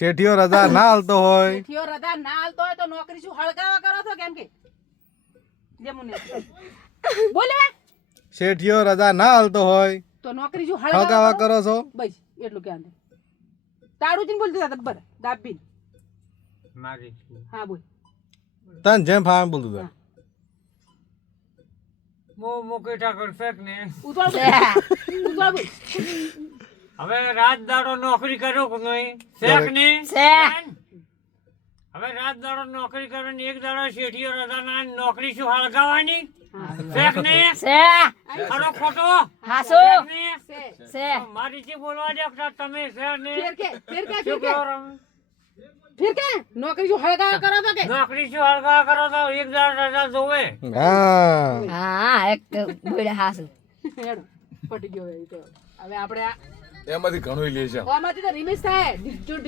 શેઠિયો રજા ના હાલતો હોય શેઠિયો રજા ના હાલતો હોય તો નોકરી શું હળગાવા કરો છો કેમ કે જે મુને બોલે શેઠિયો રજા ના હાલતો હોય તો નોકરી શું હળગાવા હળગાવા કરો છો બસ એટલું ક્યાં દે તાડું જીન બોલતી હતા બર દાબી મારી હા બોલ તન જેમ ફામ બોલતું હતા મો કેટા કરશે કે ને ઉતવાળ બોલ હવે રાત દાડો નોકરી કરો કે નહીં શેખ ને હવે રાત દાડો નોકરી કરો ને એક દાડો શેઠિયો રજા ના નોકરી શું હળગાવાની શેખ ને ખરો ખોટો હાસો સે મારી જે બોલવા દે તમે શેખ ને ફેર કે નોકરી શું હળગાવા કરો છો કે નોકરી શું હળગા કરો તો એક દાડો રજા જોવે હા હા એક બોલે હાસો હેડો પટી ગયો એ તો હવે આપણે એમાંથી ઘણું લે છે આમાંથી તો રિમીસ થાય જો